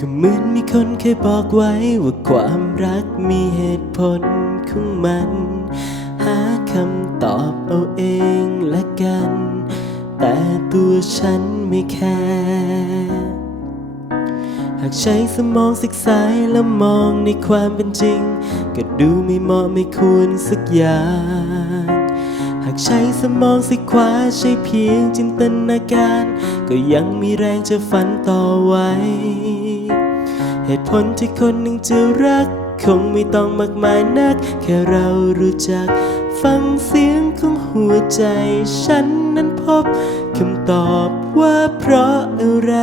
ก็เหมือนมีคนเคยบอกไว้ว่าความรักมีเหตุผลของมัน หาคำตอบเอาเองละกัน แต่ตัวฉันไม่แคร์หากใช้สมองศึกษาแล้วมองในความเป็นจริง ก็ดูไม่เหมาะไม่ควรสักอย่างหากใช้สมองสิขวาใช้เพียงจินตนาการ ก็ยังมีแรงจะฝันต่อไว้ เหตุผลที่คนหนึ่งจะรัก คงไม่ต้องมากมายนัก แค่เรารู้จัก ฟังเสียงของหัวใจ ฉันนั้นพบคำตอบว่าเพราะอะไร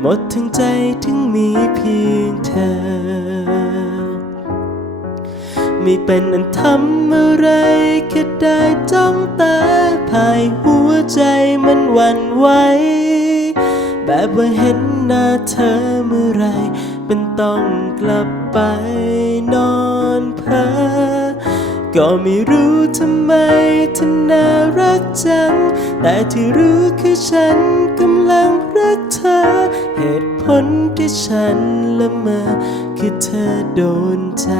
หมดทั้งใจถึงมีเพียงเธอไม่เป็นอันทำอะไรแค่ได้จ้องตาภายหัวใจมันหวั่นไหว แบบว่าเห็นหน้าเธอเมื่อไร เป็นต้องกลับไปนอนเพ้อก็ไม่รู้ทำไมเธอน่ารักจัง แต่ที่รู้คือฉันกำลังรักเธอ เหตุผลที่ฉันละเมอคือเธอโดนใจ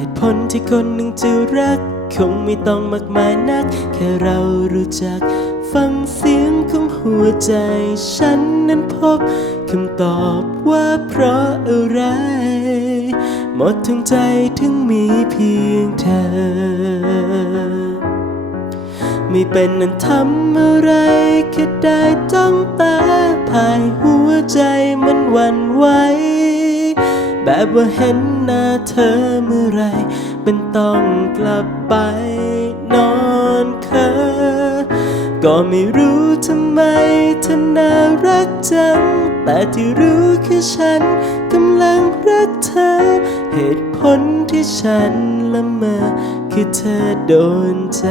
เหตุผลที่คนหนึ่งจะรัก คงไม่ต้องมากมายนัก แค่เรารู้จัก ฟังเสียงของหัวใจ ฉันนั้นพบคำตอบว่าเพราะอะไร หมดทั้งใจถึงมีเพียงเธอ ไม่เป็นอันทำอะไรแค่ได้จ้องตาภายหัวใจมันวันไหว แบบว่าเห็นหน้าเธอเมื่อไรเป็นต้องกลับไปนอนเคอก็ไม่รู้ทำไมเธอน่ารักจัง แต่ที่รู้คือฉันกำลังรักเธอ เหตุผลที่ฉันละเมอคือเธอโดนใจ